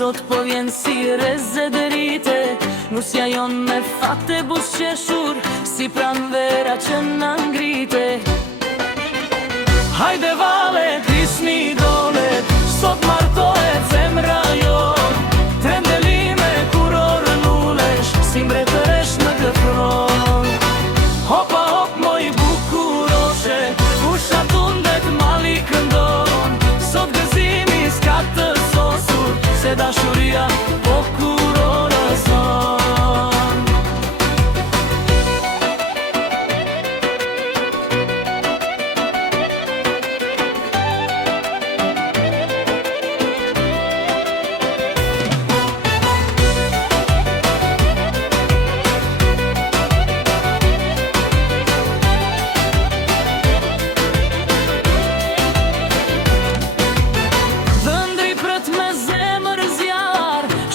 Sot po vjen si reze dërite, nusja jon me fate bus qeshur, si pranvera që na ngrite. Hajde vale, krisni dole, sot martohet zemra jon, trendelime kur orën ulesh, si mbretëresh në këthron. Hopa hop moj bukuroshe, fusha tundet mali këndon, sot gëzimi s'ka të sosur, se dashuria po kurorëzon.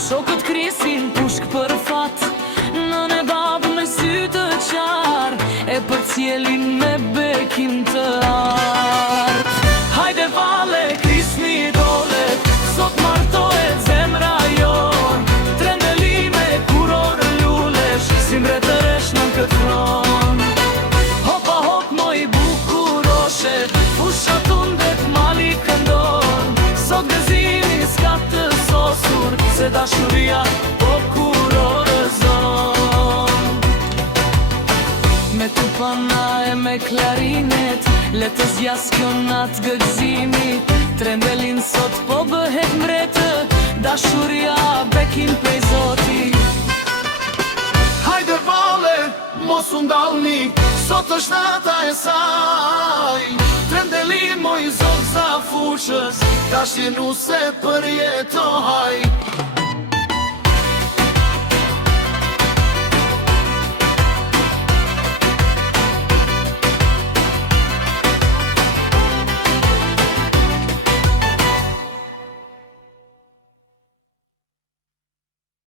Shokët krisin pushk për fat, nën e babë me sy të qarë, e për cjelin me bekim të artë. Hajde vale, krisni dole, sot martohet zemra jon, trendelime kur orë lullesh, si mbretëresh në këtë fron. Hopa hop moj bukuroshe, fusha tundet mali këndon, sot gëzimi s'ka të sosur, se dashuria po kurorëzon. Me tupana e me klarinet, le të zjas kjo natë gëzimi, trendelin sot po bëhet mbretë, dashuria bekim prej Zoti. Hajde vale, mos u ndalni, sot është nata e saj, trendelin moj zot za fushës, tash jenu se përjetohaj.